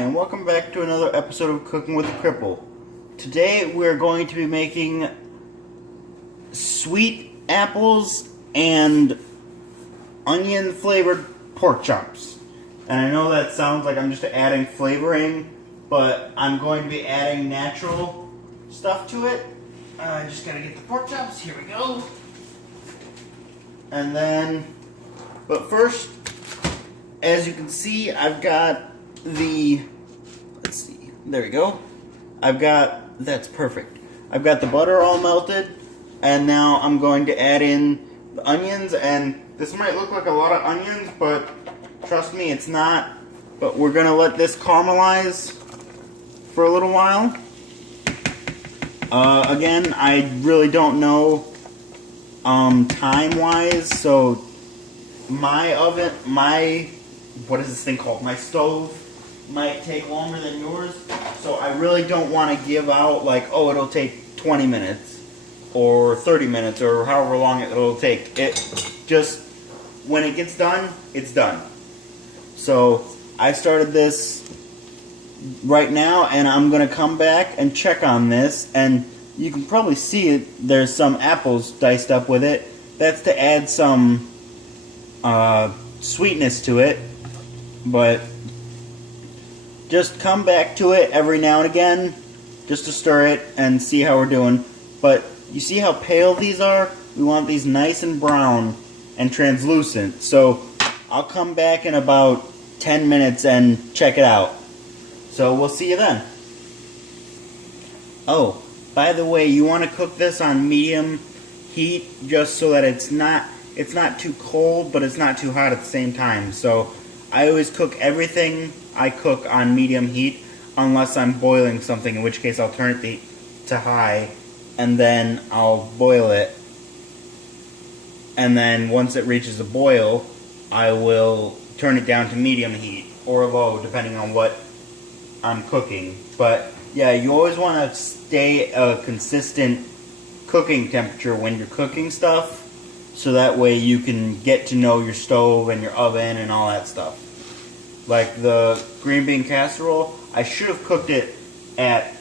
And welcome back to another episode of Cooking with a Cripple. Today we're going to be making sweet apples and onion flavored pork chops. And I know that sounds like I'm just adding flavoring, but I'm going to be adding natural stuff to it. I just gotta get the pork chops. Here we go. And then, but first, as you can see, I've got let's see, there we go. That's perfect. I've got the butter all melted, and now I'm going to add in the onions, and this might look like a lot of onions, but trust me, it's not. But we're gonna let this caramelize for a little while. Again, I really don't know time-wise, so my what is this thing called? My stove might take longer than yours, so I really don't want to give out like, oh, it'll take 20 minutes or 30 minutes or however long it'll take. It just, when it gets done, it's done. So I started this right now, and I'm going to come back and check on this, and you can probably see it. There's some apples diced up with it. That's to add some sweetness to it, but just come back to it every now and again just to stir it and see how we're doing. But you see how pale these are? We want these nice and brown and translucent. So I'll come back in about 10 minutes and check it out. So we'll see you then. Oh, by the way, you want to cook this on medium heat just so that it's not too cold, but it's not too hot at the same time. So I always cook everything I cook on medium heat unless I'm boiling something, in which case I'll turn it to high and then I'll boil it. And then once it reaches a boil, I will turn it down to medium heat or low depending on what I'm cooking. But yeah, you always want to stay a consistent cooking temperature when you're cooking stuff, so that way you can get to know your stove and your oven and all that stuff. Like the green bean casserole, I should have cooked it at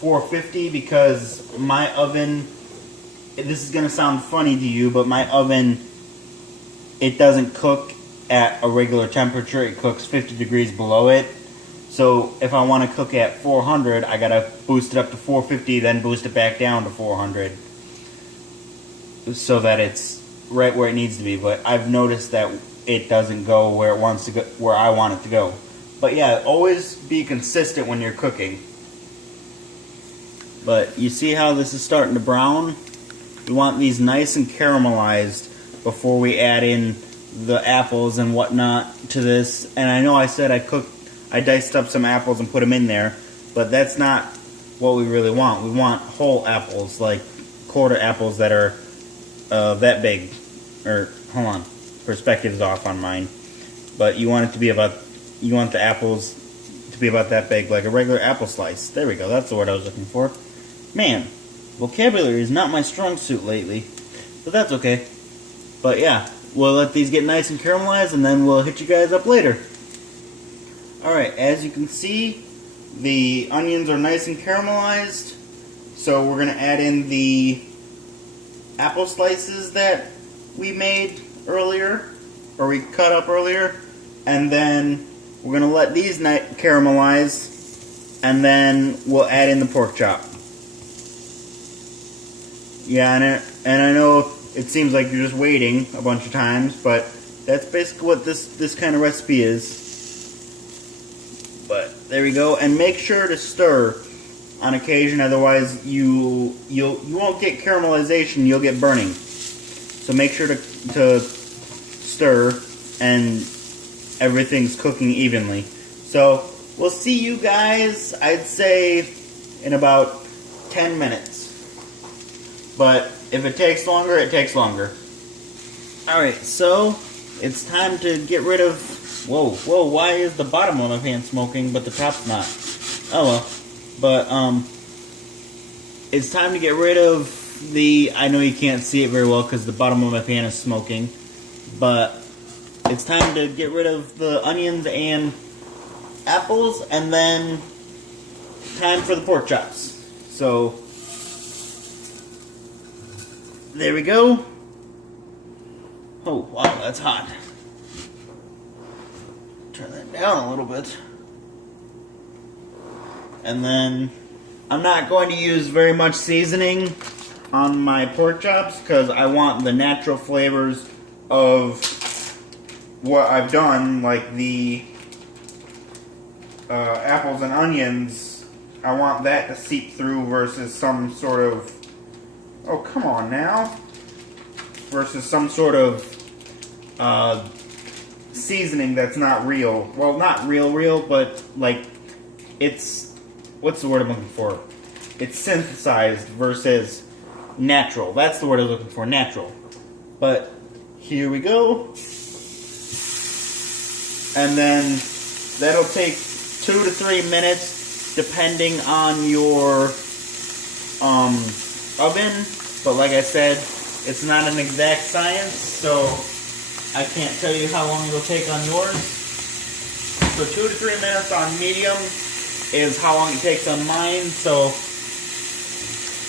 450 because my oven, this is going to sound funny to you, but my oven, it doesn't cook at a regular temperature. It cooks 50 degrees below it. So if I want to cook at 400, I got to boost it up to 450, then boost it back down to 400 so that it's right where it needs to be. But I've noticed that it doesn't go where it wants to go, where I want it to go. But yeah, always be consistent when you're cooking. But you see how this is starting to brown? We want these nice and caramelized before we add in the apples and whatnot to this. And I know I said I diced up some apples and put them in there, but that's not what we really want. We want whole apples, like quarter apples that are that big. Or hold on, perspective's off on mine. But you want the apples to be about that big, like a regular apple slice. There we go. That's the word I was looking for. Man, vocabulary is not my strong suit lately, but that's okay. But yeah, we'll let these get nice and caramelized, and then we'll hit you guys up later. Alright, as you can see, the onions are nice and caramelized, so we're going to add in the apple slices that we made earlier, or we cut up earlier, and then we're going to let these caramelize, and then we'll add in the pork chop. Yeah, and I know it seems like you're just waiting a bunch of times, but that's basically what this kind of recipe is. But there we go, and make sure to stir on occasion, otherwise you won't get caramelization, you'll get burning. So make sure to stir and everything's cooking evenly. So we'll see you guys, I'd say, in about 10 minutes. But if it takes longer, it takes longer. Alright, so it's time to get rid of... Whoa, why is the bottom of my pan smoking, but the top's not? Oh well. But, it's time to get rid of I know you can't see it very well because the bottom of my pan is smoking, but it's time to get rid of the onions and apples, and then time for the pork chops. So, there we go. Oh, wow, that's hot. Turn that down a little bit. And then, I'm not going to use very much seasoning on my pork chops because I want the natural flavors of what I've done, like the apples and onions. I want that to seep through versus some sort of, oh come on now, versus some sort of seasoning that's not real. Well, not real, but like it's, what's the word I'm looking for? It's synthesized versus natural. That's the word I'm looking for, natural. But here we go. And then that'll take 2 to 3 minutes depending on your oven. But like I said, it's not an exact science, so I can't tell you how long it'll take on yours. So 2 to 3 minutes on medium is how long it takes on mine. So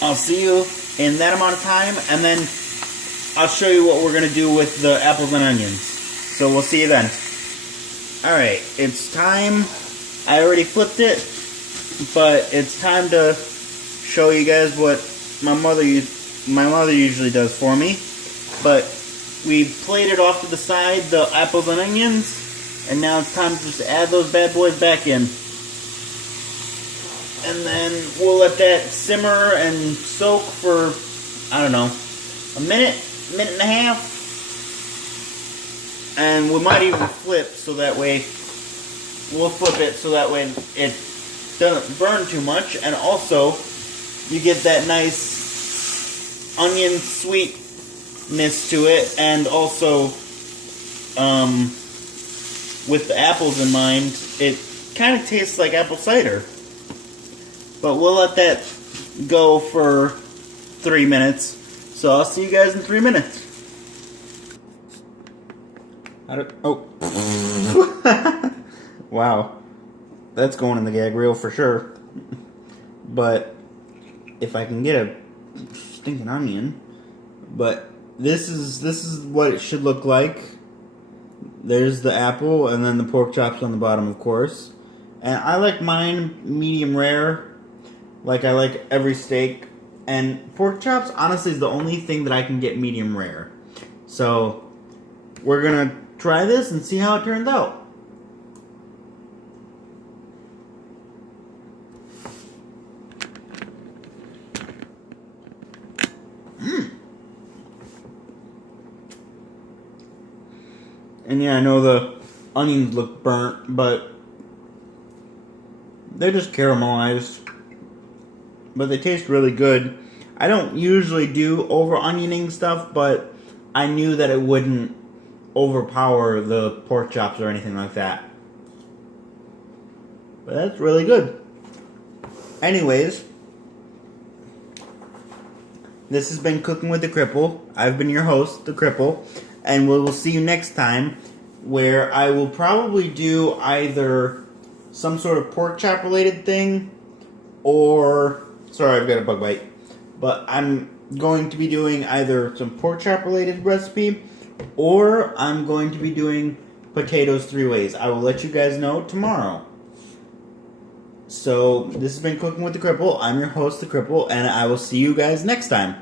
I'll see you in that amount of time, and then I'll show you what we're going to do with the apples and onions. So we'll see you then. Alright, it's time. I already flipped it, but it's time to show you guys what my mother usually does for me. But we plated off to the side the apples and onions, and now it's time to just add those bad boys back in. And then we'll let that simmer and soak for, I don't know, a minute and a half. And we might even flip so that way, we'll flip it so that way it doesn't burn too much. And also, you get that nice onion sweetness to it. And also, with the apples in mind, it kind of tastes like apple cider. But we'll let that go for 3 minutes. So I'll see you guys in 3 minutes. Wow. That's going in the gag reel for sure. But if I can get a stinking onion. But this is what it should look like. There's the apple and then the pork chops on the bottom, of course. And I like mine medium rare, like I like every steak. And pork chops, honestly, is the only thing that I can get medium rare. So we're gonna try this and see how it turns out. And yeah, I know the onions look burnt, but they're just caramelized. But they taste really good. I don't usually do over onioning stuff, but I knew that it wouldn't overpower the pork chops or anything like that. But that's really good. Anyways, this has been Cooking with the Cripple. I've been your host, the Cripple, and we will see you next time, where I will probably do either some sort of pork chop related thing, or, sorry, I've got a bug bite, but I'm going to be doing either some pork chop related recipe, or I'm going to be doing potatoes 3 ways. I will let you guys know tomorrow. So, this has been Cooking with the Cripple. I'm your host, the Cripple, and I will see you guys next time.